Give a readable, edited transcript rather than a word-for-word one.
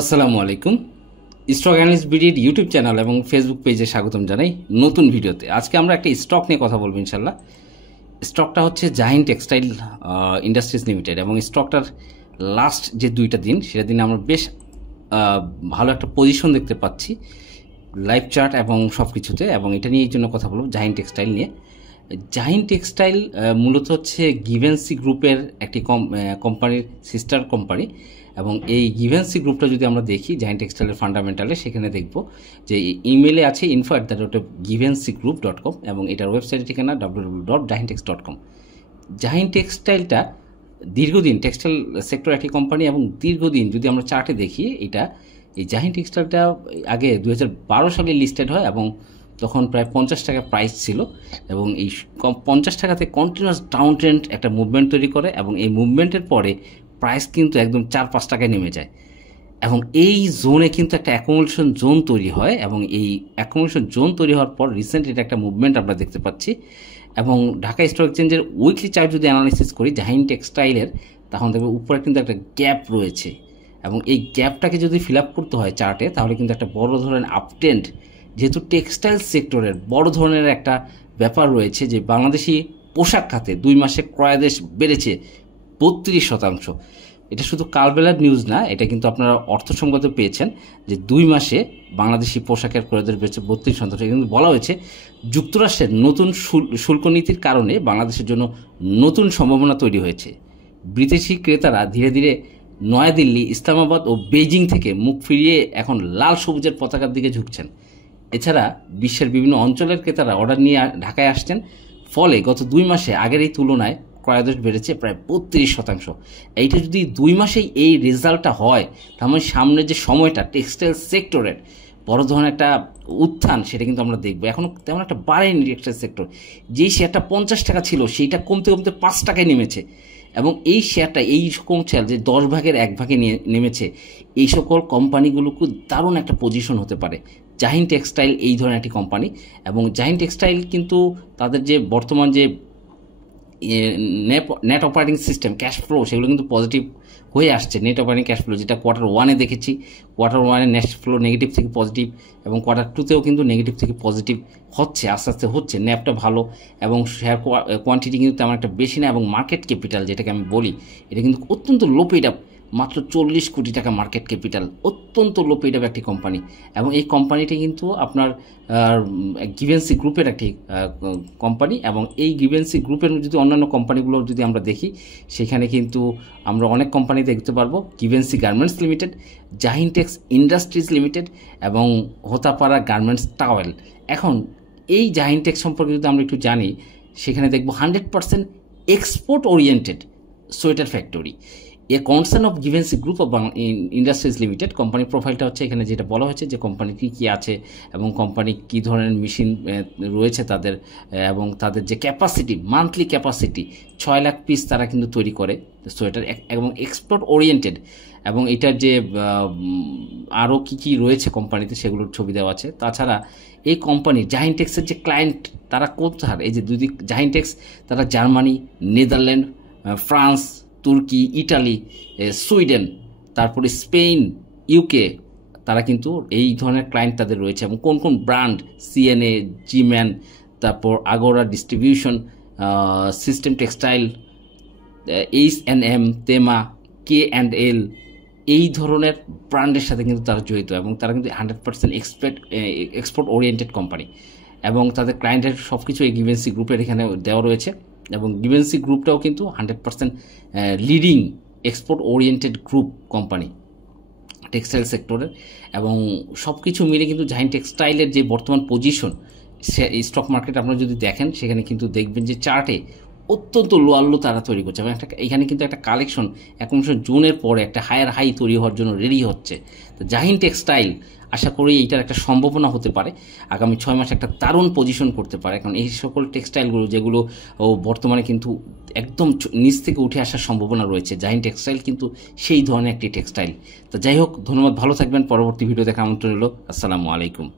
আসসালামু আলাইকুম। Stock analyst বিডির YouTube channel এবং ফেসবুক পেজে স্বাগতম জানাই নতুন ভিডিওতে। আজকে আমরা একটা স্টক নিয়ে কথা বলবো ইনশাল্লাহ। স্টকটা হচ্ছে জাহিন টেক্সটাইল ইন্ডাস্ট্রিজ লিমিটেড এবং স্টকটার লাস্ট যে দুইটা দিন সেটা দিনে আমরা বেশ ভালো একটা পজিশন দেখতে পাচ্ছি লাইভ চার্ট এবং সব কিছুতে, এবং এটা নিয়ে এই জন্য কথা বলবো জাহিন টেক্সটাইল নিয়ে। জাহিন টেক্সটাইল মূলত হচ্ছে গিভেন্সি গ্রুপের একটি কোম্পানির সিস্টার কোম্পানি, এবং এই গিভেন্সি গ্রুপটা যদি আমরা দেখি জাহিন টেক্সটাইলের ফান্ডামেন্টালে, সেখানে দেখব যে ইমেলে আছে info@givency.group.com এবং এটার ওয়েবসাইটের ঠিকানা www.jahintex.com। জাহিন টেক্সটাইলটা দীর্ঘদিন টেক্সটাইল সেক্টর একটি কোম্পানি, এবং দীর্ঘদিন যদি আমরা চার্টে দেখি এই জাহিন টেক্সটাইলটা আগে 2012 সালে লিস্টেড হয় এবং তখন প্রায় 50 টাকা প্রাইস ছিল, এবং এই 50 টাকাতে কন্টিনিউয়াস ডাউন ট্রেন্ড একটা মুভমেন্ট তৈরি করে, এবং এই মুভমেন্টের পরে প্রাইস কিন্তু একদম 4-5 টাকায় নেমে যায়, এবং এই জোনে কিন্তু একটা অ্যাকোমোডেশন জোন তৈরি হয়, এবং এই অ্যাকোমোডেশন জোন তৈরি হওয়ার পর রিসেন্টলি এটা একটা মুভমেন্ট আমরা দেখতে পাচ্ছি। এবং ঢাকা স্টক এক্সচেঞ্জের উইকলি চার্ট যদি অ্যানালিসিস করি জাহিন টেক্সটাইলের, তখন দেখবে উপরে কিন্তু একটা গ্যাপ রয়েছে, এবং এই গ্যাপটাকে যদি ফিল আপ করতে হয় চার্টে, তাহলে কিন্তু একটা বড় ধরনের আপট্রেন্ড, যেহেতু টেক্সটাইল সেক্টরের বড় ধরনের একটা ব্যাপার রয়েছে যে বাংলাদেশি পোশাক খাতে 2 মাসে ক্রয়াদেশ বেড়েছে 32%। এটা শুধু কালবেলার নিউজ না, এটা কিন্তু আপনারা অর্থসংবাদ পেয়েছেন যে 2 মাসে বাংলাদেশি পোশাকের ক্রয়াদেশ বেড়েছে 32%। কিন্তু বলা হয়েছে যুক্তরাষ্ট্রের নতুন শুল্ক নীতির কারণে বাংলাদেশের জন্য নতুন সম্ভাবনা তৈরি হয়েছে। বিদেশি ক্রেতারা ধীরে ধীরে নয়াদিল্লি, ইসলামাবাদ ও বেইজিং থেকে মুখ ফিরিয়ে এখন লাল সবুজের পতাকার দিকে ঝুঁকছেন। এছাড়া বিশ্বের বিভিন্ন অঞ্চলের ক্রেতারা অর্ডার নিয়ে ঢাকায় আসছেন, ফলে গত 2 মাসে আগের এই তুলনায় ক্রয়াদেশ বেড়েছে প্রায় 32%। এইটা যদি 2 মাসেই এই রেজাল্টটা হয়, তাহলে সামনে যে সময়টা টেক্সটাইল সেক্টরের বড় ধরনের একটা উত্থান, সেটা কিন্তু আমরা দেখবো। এখনও তেমন একটা বাড়েনি টেক্সটাইল সেক্টর। যেই শেয়ারটা 50 টাকা ছিল সেইটা কমতে কমতে 5 টাকায় নেমেছে, এবং এই শেয়ারটা এই সকল শেয়ার যে 10 ভাগের 1 ভাগে নেমেছে, এই সকল কোম্পানিগুলোকে দারুণ একটা পজিশন হতে পারে। জাহিন টেক্সটাইল এই ধরনের একটি কোম্পানি, এবং জাহিন টেক্সটাইল কিন্তু তাদের যে বর্তমান যে net operating system cash flow, সেগুলো কিন্তু পজিটিভ হয়ে আসছে। নেট অপারেটিং ক্যাশ ফ্লো যেটা Q1-এ দেখেছি, Q1-এ নেট ফ্লো নেগেটিভ থেকে পজিটিভ, এবং Q2-তেও কিন্তু নেগেটিভ থেকে পজিটিভ হচ্ছে, আস্তে আস্তে হচ্ছে। ন্যাপটা ভালো, এবং শেয়ার কোয়ান্টিটি কিন্তু তেমন একটা বেশি না, এবং মার্কেট ক্যাপিটাল যেটাকে আমি বলি, এটা কিন্তু অত্যন্ত লো পেড আপ, মাত্র 40 কোটি টাকা মার্কেট ক্যাপিটাল, অত্যন্ত লো পেড আপ একটি কোম্পানি। এবং এই কোম্পানিটি কিন্তু আপনার গিভেন্সি গ্রুপের একটি কোম্পানি, এবং এই গিভেন্সি গ্রুপের যদি অন্যান্য কোম্পানিগুলো যদি আমরা দেখি, সেখানে কিন্তু আমরা অনেক কোম্পানি দেখতে পারবো। Givensy garments limited, Jahintex industries limited, এবং হোতাপাড়া গার্মেন্টস টাওয়েল। এখন এই জাহিনটেক্স সম্পর্কে যদি আমরা একটু জানি, সেখানে দেখব 100% export oriented sweater factory. A concern of Givenchy group of industries limited. Company প্রোফাইলটা হচ্ছে এখানে যেটা বলা হয়েছে যে কোম্পানি কী আছে, এবং কোম্পানি কী ধরনের মেশিন রয়েছে তাদের, এবং তাদের যে capacity, monthly capacity 6 lakh piece তারা কিন্তু তৈরি করে সোয়েটার, এবং এক্সপোর্ট ওরিয়েন্টেড। এবং এটার যে আরও কী রয়েছে কোম্পানিতে, সেগুলোর ছবি দেওয়া আছে। তাছাড়া এই কোম্পানি জাহিনটেক্সের যে ক্লায়েন্ট, তারা কোথায়, এই যে দুদিক জাহিনটেক্স, তারা জার্মানি, নেদারল্যান্ড, ফ্রান্স, তুর্কি, ইটালি, সুইডেন, তারপরে স্পেন, ইউকে, তারা কিন্তু এই ধরনের ক্লায়েন্ট তাদের রয়েছে। এবং কোন কোন ব্র্যান্ড, সিএনএ, জিম্যান, তারপর Agora distribution, system textile, H&M, তেমা, K&L, এই ধরনের ব্র্যান্ডের সাথে কিন্তু তারা জড়িত, এবং তারা কিন্তু 100% এক্সপোর্ট ওরিয়েন্টেড কোম্পানি, এবং তাদের ক্লায়েন্টের সব কিছু এই গিভেন্সি গ্রুপের এখানে দেওয়া রয়েছে। এবং গিভেন্সি গ্রুপটাও কিন্তু 100% leading export oriented group company textile সেক্টরের। এবং সব কিছু মিলে কিন্তু জাহিন টেক্সটাইলের যে বর্তমান পজিশন স্টক মার্কেট আপনারা যদি দেখেন, সেখানে কিন্তু দেখবেন যে চার্টে অত্যন্ত লো আল্লো তারা তৈরি করছে, এবং এখানে কিন্তু একটা কালেকশন অ্যাকোমোডেশন জোনের পরে একটা হায়ার হাই তৈরি হওয়ার জন্য রেডি হচ্ছে। তো জাহিন টেক্সটাইল আশা করি এইটার একটা সম্ভাবনা হতে পারে, আগামী 6 মাসে একটা দারুণ পজিশন করতে পারে। কারণ এই সকল টেক্সটাইলগুলো যেগুলো বর্তমানে কিন্তু একদম নিচ থেকে উঠে আসার সম্ভাবনা রয়েছে, জাহিন টেক্সটাইল কিন্তু সেই ধরনের একটি টেক্সটাইল। তো যাই হোক, ধন্যবাদ, ভালো থাকবেন। পরবর্তী ভিডিও দেখা আমন্ত্রণ রইল। আসসালামু আলাইকুম।